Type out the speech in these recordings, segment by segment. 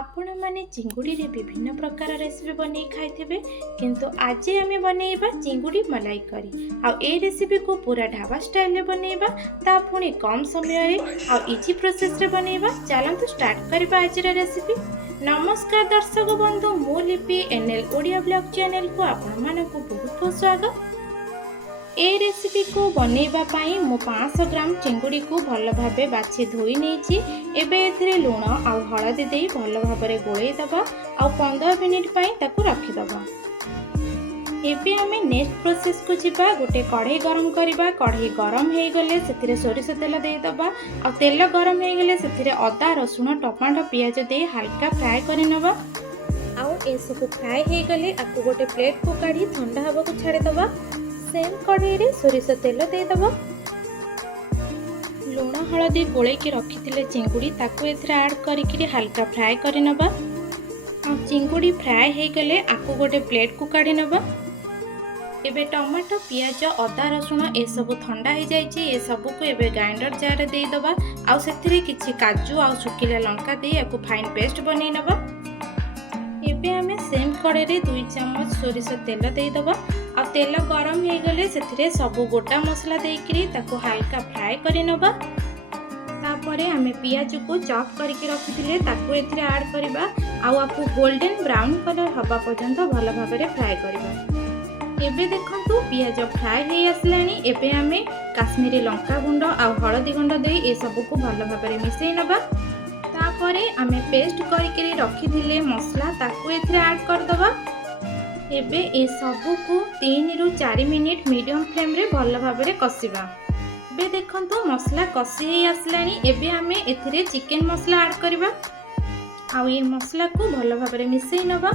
आपण मैंने चिंगुड़ी रे विभिन्न प्रकार रेसिपी बनै खाइथिबे किंतु आज आमे बनैबा चिंगुड़ी मलाई करी आ ए रेसिपी को पूरा ढाबा स्टाइल रे बनैबा ता पुणी कम समय रे आ इजी प्रोसेस रे बनैबा चलंतु स्टार्ट करबा आज रे रेसिपी। नमस्कार दर्शक बंधु मु लिपि एनएल ओडिया ब्लॉग चैनल को आपण मानकु बहुत बहुत स्वागत। ए रेसिपी को बनैबा पाई मु 500 ग्राम चिंगुड़ी को भल भाबे बाछि धोई नेछि। एबे एथिरे लूण आ हळदी देई भल भाबरे गोळेई दबा आ 15 मिनिट पाई ताकू रखि दबा। एबे आमे नेक्स्ट प्रोसेस को जिबा। गोटे कढ़ई गरम करबा। कढ़ई गरम हे गले सेथिरे सोरिष तेल देई दबा आ तेल गरम हे गले सेथिरे अदा रसुण टमाटो पियाज देई हल्का फ्राई करि नबा। आ ए सब फ्राई हे गले आकु गोटे प्लेट को काढी ठंडा हबा को छाड़ी दबा। सेम कढ़ई रे सोरिष तेल दे दबा। लूण हळदी गोळेकी रखिथिले चिंगुड़ी ताकू एथरे ऐड करिकरी हल्का फ्राई करि नबा। आ चिंगुड़ी फ्राई हे गले आकु गोटे प्लेट को काढी नबा। एबे टमाटो पियाज अदा रसुण ए सब ठंडा हे जायछि। ए सब को एबे ग्राइंडर जार रे दे दबा आ सेथिरे किछि काजू आ सुखिला लंका दे आकु फाइन पेस्ट बनै नबा। एबे आमे सेम कढ़ई रे 2 चम्मच सोरिष तेल दे दबा आ तेल गरम हे गले सेथिरे सब गोटा मसला देकरी ताकू हल्का फ्राई करि नबा। तापरे आमे पियाज को चॉप करके रखिथिले ताकू एथिरे ऐड करबा आ आपु गोल्डन ब्राउन कलर हबा पर्यंत भल भाबरे फ्राई करबा। एबे देखंतु पियाज फ्राई हे आसलानी। एबे आमे काश्मीरी लंका गुंड आ हळदी गुंड देई ए सब को भल भाबरे मिसै नबा। तापरे आमे पेस्ट करके रखिथिले मसला ताकू एथिरे ऐड कर दबा। एबे ए सबू को 3 रु 4 मिनिट मीडियम फ्लेम रे भल भाबरे कसिबा। बे देखंतु मसला कसी हे आसलानी। एबे आमे एथिरे चिकन मसला ऐड करबा आ ये मसला को भल भाबरे मिसै नबा।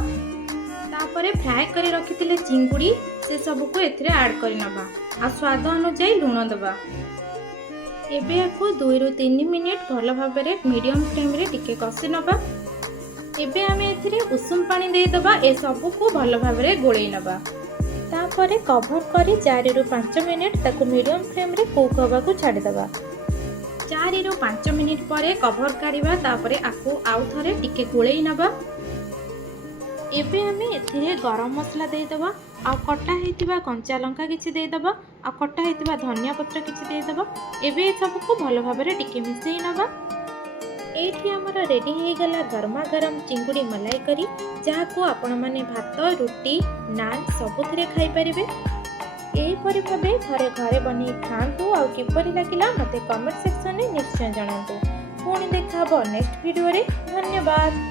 तापरे फ्राई करी रखिथिले चिंगुड़ी से सब को एथिरे ऐड करि नबा आ स्वाद अनुसार लूण दबा। एबे आकु 2 रु 3 मिनिट भल भाबरे मीडियम फ्लेम रे टिके कसी नबा। एबे आमे एथिरे उषुम पानी दे दबा। ए सब को भल भाबरे गोळेई नबा। तापरे कवर करी 4 रु 5 मिनिट ताकु मीडियम फ्लेम रे कुक होबा को छाडी दबा। 4 रु 5 मिनिट परे कवर काढिबा। तापरे आकु आउ थरे टिके गोळेई नबा। एबे आमे एथिरे गरम मसला दे दबा आ कटा हेतिबा कंचा लंका किछि दे दबा आ कटा हेतिबा धनिया पत्र किछि दे दबा। एबे सब को भल भाबरे टिके मिसै नबा। एठी हमर रेडी हे गला गरमा गरम चिंगुड़ी मलाई करी जहाँ को आपण माने भात रुटी नान सबुथिरे खाई परिबे। एही परि भाबे थरे घरे बनै खांतु आ किपरि लागिला मते कमेंट सेक्शन रे निश्चय जणांतु। पुणी देखा नेक्स्ट वीडियो रे। धन्यवाद।